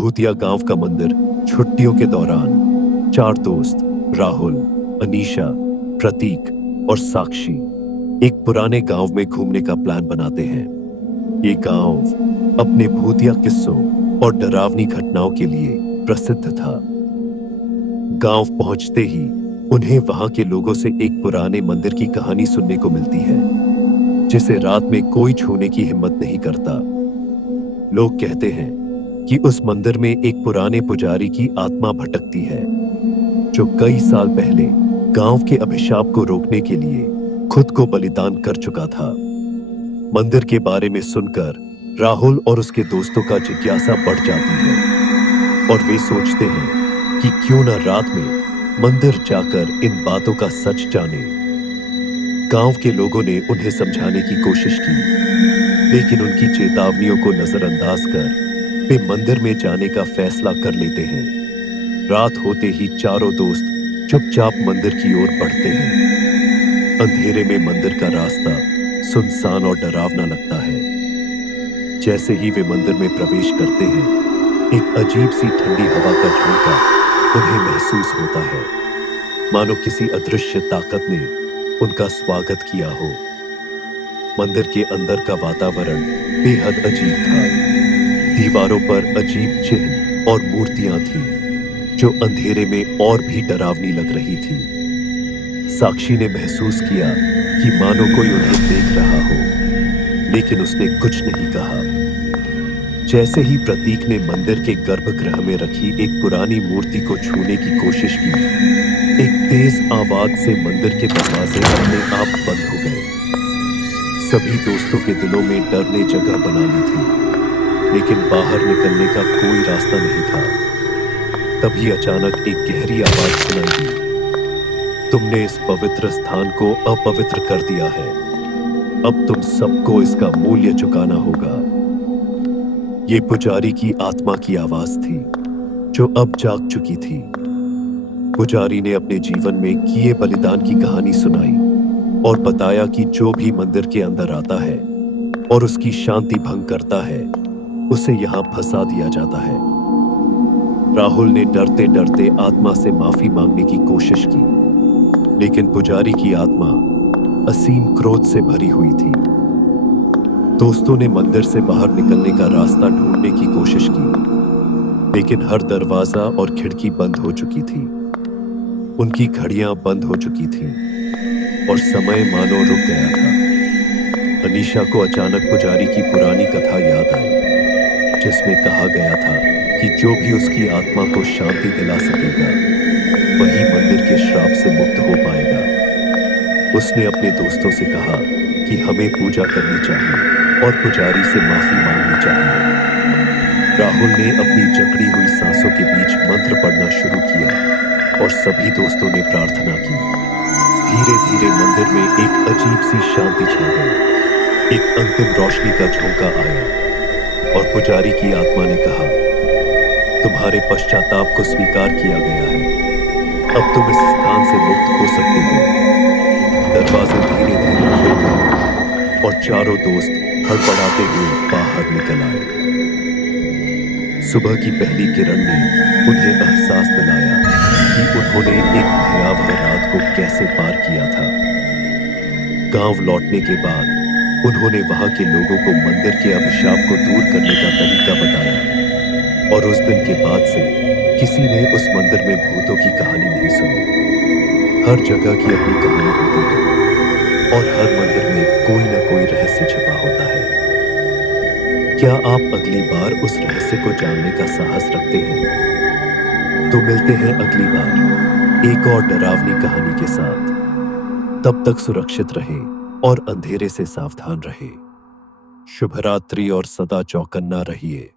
भूतिया गांव का मंदिर। छुट्टियों के दौरान चार दोस्त राहुल, अनीशा, प्रतीक और साक्षी एक पुराने गांव में घूमने का प्लान बनाते हैं। ये गांव अपने भूतिया किस्सों और डरावनी घटनाओं के लिए प्रसिद्ध था। गांव पहुंचते ही उन्हें वहां के लोगों से एक पुराने मंदिर की कहानी सुनने को मिलती है, जिसे रात में कोई छूने की हिम्मत नहीं करता। लोग कहते हैं कि उस मंदिर में एक पुराने पुजारी की आत्मा भटकती है, जो कई साल पहले गांव के अभिशाप को रोकने के लिए खुद को बलिदान कर चुका था। मंदिर के बारे में सुनकर राहुल और उसके दोस्तों का जिज्ञासा बढ़ जाती है और वे सोचते हैं कि क्यों न रात में मंदिर जाकर इन बातों का सच जाने। गांव के लोगों ने उन्हें समझाने की कोशिश की, लेकिन उनकी चेतावनियों को नजरअंदाज कर वे मंदिर में जाने का फैसला कर लेते हैं। रात होते ही चारों दोस्त चुपचाप मंदिर की ओर बढ़ते हैं। अंधेरे में मंदिर का रास्ता सुनसान और डरावना लगता है। जैसे ही वे मंदिर में प्रवेश करते हैं, एक अजीब सी ठंडी हवा का झोंका उन्हें महसूस होता है, मानो किसी अदृश्य ताकत ने उनका स्वागत किया हो। मंदिर के अंदर का वातावरण बेहद अजीब था। दीवारों पर अजीब चिन्ह और मूर्तियां थीं, जो अंधेरे में और भी डरावनी लग रही थी। साक्षी ने महसूस किया कि मानो कोई उन्हें देख रहा हो, लेकिन उसने कुछ नहीं कहा। जैसे ही प्रतीक ने मंदिर के गर्भगृह में रखी एक पुरानी मूर्ति को छूने की कोशिश की, एक तेज आवाज से मंदिर के दरवाजे अपने आप बंद हो गए। सभी दोस्तों के दिलों में डर ने जगह बना ली थी, लेकिन बाहर निकलने का कोई रास्ता नहीं था। तभी अचानक एक गहरी आवाज सुनाई दी, तुमने इस पवित्र स्थान को अपवित्र कर दिया है। अब तुम सबको इसका मूल्य चुकाना होगा। ये पुजारी की आत्मा की आवाज थी, जो अब जाग चुकी थी। पुजारी ने अपने जीवन में किए बलिदान की कहानी सुनाई और बताया कि जो भी मंदिर के अंदर आता है और उसकी शांति भंग करता है, उसे यहां फंसा दिया जाता है। राहुल ने डरते डरते आत्मा से माफी मांगने की कोशिश की, लेकिन पुजारी की आत्मा असीम क्रोध से भरी हुई थी। दोस्तों ने मंदिर से बाहर निकलने का रास्ता ढूंढने की कोशिश की, लेकिन हर दरवाजा और खिड़की बंद हो चुकी थी। उनकी घड़ियां बंद हो चुकी थीं और समय मानो रुक गया था। अनीशा को अचानक पुजारी की पुरानी कथा याद आई, जिसमें कहा गया था कि जो भी उसकी आत्मा को शांति दिला सकेगा, वही मंदिर के श्राप से मुक्त हो पाएगा। उसने अपने दोस्तों से कहा कि हमें पूजा करनी चाहिए और पुजारी से माफी मांगनी चाहिए। राहुल ने अपनी जकड़ी हुई सांसों के बीच मंत्र पढ़ना शुरू किया और सभी दोस्तों ने प्रार्थना की। धीरे धीरे मंदिर में एक अजीब सी शांति छा गई। एक अंतिम रोशनी का झोंका आया और पुजारी की आत्मा ने कहा, तुम्हारे पश्चाताप को स्वीकार किया गया है। अब तुम इस स्थान से मुक्त हो सकते हो। दरवाजे धीरे धीरे खुल गए और चारों दोस्त हड़बड़ाते हुए बाहर निकल आए। सुबह की पहली किरण ने उन्हें एहसास दिलाया कि उन्होंने एक भयावह रात को कैसे पार किया था। गांव लौटने के बाद उन्होंने वहां के लोगों को मंदिर के अभिशाप को दूर करने का तरीका बताया, और उस दिन के बाद से किसी ने उस मंदिर में भूतों की कहानी नहीं सुनी। हर जगह की अपनी कहानी होती है और हर मंदिर में कोई ना कोई रहस्य छिपा होता है। क्या आप अगली बार उस रहस्य को जानने का साहस रखते हैं? तो मिलते हैं अगली बार एक और डरावनी कहानी के साथ। तब तक सुरक्षित रहें और अंधेरे से सावधान रहें। शुभ रात्रि और सदा चौकन्ना रहिए।